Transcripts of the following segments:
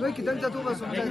Noi kita jatuh ke sungai.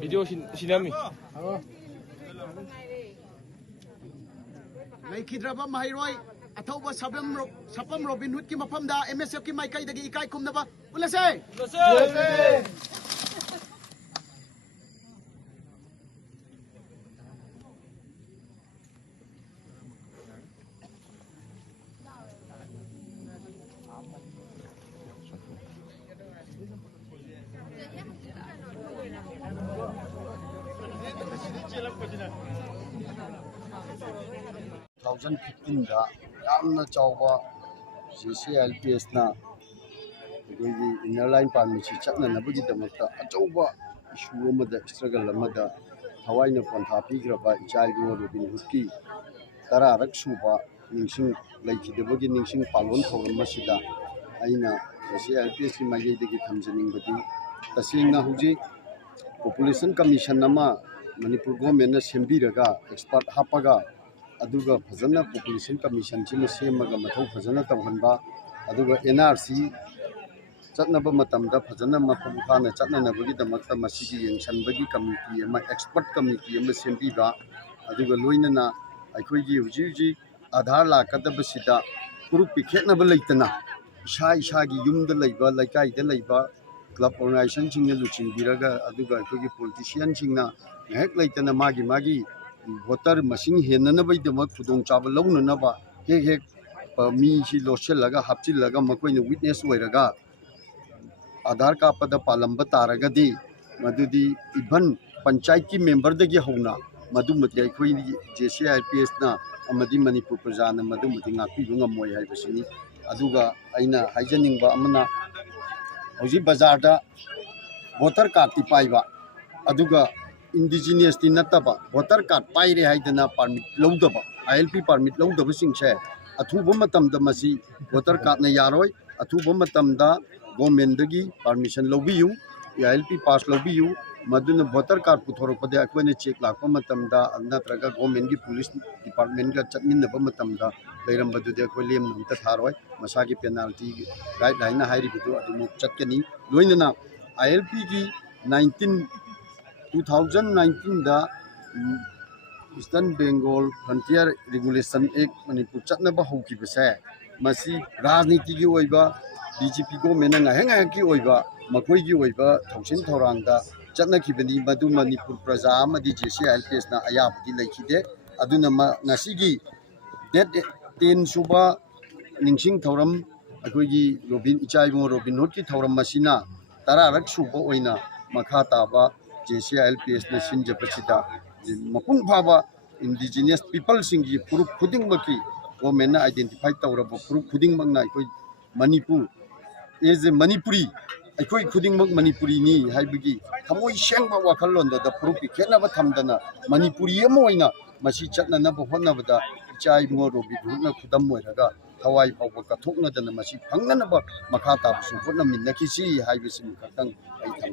Video sinami. Lai khidraba mahairoi athauba sapam Robin Hood ki mafamda MSF ki maikai dagi ikai kumnaba ulase. Thousand 15 da yamna chawba CCLPS na goigi inner line permit chi chatna nabagi damakta achawba issue amada struggle amada hawaina pantha pigraba ichai go Robin Hood ki tara raksuba ningsing laikidabagi ningsing palon thoram masida aina CCLPS ki magai degi thamjaning badi tasingna huji population commission nama Manipur government na sembiraga expert hapaga aduga fazana population commission china semaga mathau fazana tawhanba aduga NRC chatnaba matamda fazana mafam khana chatnanabagi damakta masigi yengsanbagi committee ama expert committee ama sembiba aduga loinana aikhoigi huji Aadhaar lakadabasida purup pikhetnaba leitana isagi yumda leiba laikai da leiba club organization chingna luchinbiraga aduga aikhoigi politician chingna hek leitana magi voter masing henanabai dama khudong chaba launanaba hek mi si losselaga hapchilaga makoina witness oiraga Aadhaar kapada palamba taragadi madudi even panchayat ki member dagi hauna madumati aikoi JCIPS na amadi Manipur prajana madumati ngakpi ngamoi haibasini aduga aina haijaningba amana hoji bazar da voter card ti paiba aduga indigenous ti nataba voter card paire haidana permit lowdaba ILP permit lowdaba singse athuba matamda masi voter card na yaroi athuba matamda government dagi permission lowbiyu ILP pass lowbiyu maduna voter card puthorokpade akwane check lakpa matamda natraga government gi police department ga chatminaba matamda leirambadu de ko lem namta tharoi masagi penalty guideline na hairi bidu adu chatkani loinana ILP gi 2019 da Eastern Bengal Frontier Regulation Act Manipur chatnaba hauki base masi rajniti gi oiba BJP government na henga ki oiba makoi gi oiba thausin thorangda chatna kibani madu Manipur praja amadi JCILPS na ayabdi laikide aduna ngasi gi date 10 suba ningsing thoram akoi gi Robin Hood ki thoram masina tararak suba oina makha taba JCILPS na sinjapachida mapung phaba indigenous people singi purup khuding maki government na identify tawraba purup khuding mak na akoi Manipur is a Manipuri akoi khuding mak Manipuri ni haibagi thamoi sengba wakhalon da purup khena ba thamdana Manipuri amoina masi chatna na bahona bada chai mo Robin Hood na khudam moiraga thawai phawba kathokna dana masi phangna ba makha ta su photna minna kisi haibisi khatang ai tham